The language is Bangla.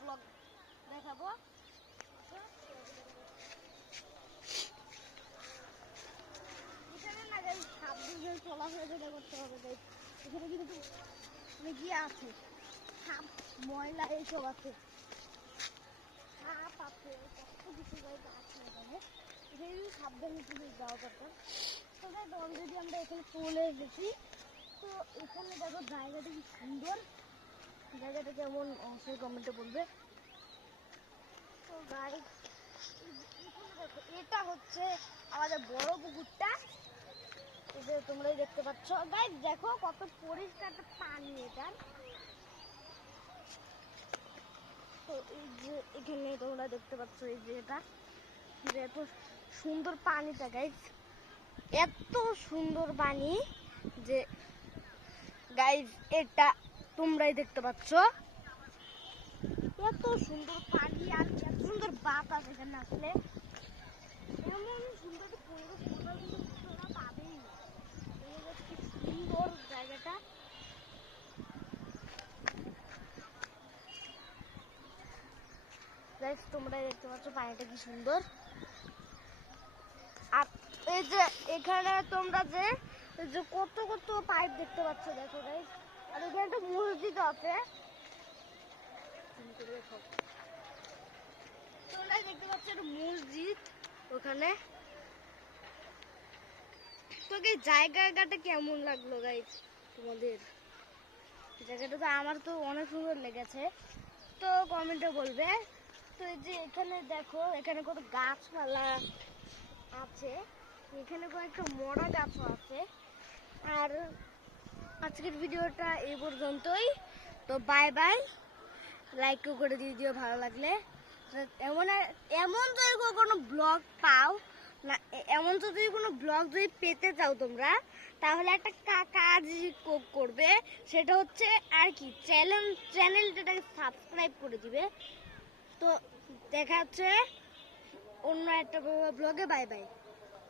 ব্লগ দেখাবো। এখানে না গাইস সাবধানে চলাফেরা করতে হবে গাইস। এখানে কিন্তু গিয়ে আছে সাপ, ময়লা এইসব আছে, সাপ আছে, কত কিছু গাইস আছে এখানে। এখানে সাবধানে কিন্তু যাওয়া দরকার। তো গাইস অলরেডি আমরা এখানে চলে এসেছি। তো এখানে দেখো জায়গাটা কি সুন্দর, জায়গাটা কেমন অবশ্যই কমেন্টে বলবে। তো গাইস এখানে দেখো এটা হচ্ছে আমাদের বড় পুকুরটা, এই যে তোমরাই দেখতে পাচ্ছ গাইস। দেখো কত পরিষ্কার পানি এটা। তো এই যে এখানে তোমরা দেখতে পাচ্ছ এই যে এটা এত সুন্দর পানিটা গাইস, এত সুন্দর পানি যে গাইস এটা তোমরাই দেখতে পাচ্ছ। এত সুন্দর পানি আর এত সুন্দর বাতাস এখানে আসলে, এমন সুন্দর পরিবেশ তোমরা কিন্তু তোমরা পাবেই না। কি সুন্দর জায়গাটা। গাইস তোমরাই দেখতে পাচ্ছ পানিটা কি সুন্দর। আর এই যে এখানে তোমরা যে কত কত পাইপ দেখতে পাচ্ছ দেখো গাইস। আর এখানে একটা মসজিদ আছে, তোমরা দেখতে পাচ্ছ একটা মসজিদ ওখানে। তো গাইস জায়গাটা কেমন লাগলো গাইস তোমাদের? জায়গাটা তো আমার তো অনেক সুন্দর লেগেছে, তো কমেন্টে বলবে। তো এই যে এখানে দেখো এখানে কত গাছপালা আছে, এখানে কয়েকটা মরা গাছও আছে। আর আজকের ভিডিওটা এই পর্যন্তই। তো বাই বাই, লাইক করে দিয়ে দিও ভালো লাগলে। এমন এমন যদি কোনো ব্লগ পাও না, এমন যদি কোনো ব্লগ যদি পেতে চাও তোমরা, তাহলে একটা কাজ করবে, সেটা হচ্ছে আর কি চ্যানেলটাকে সাবস্ক্রাইব করে দিবে। তো দেখা হচ্ছে অন্য একটা ব্লগে। Bye bye.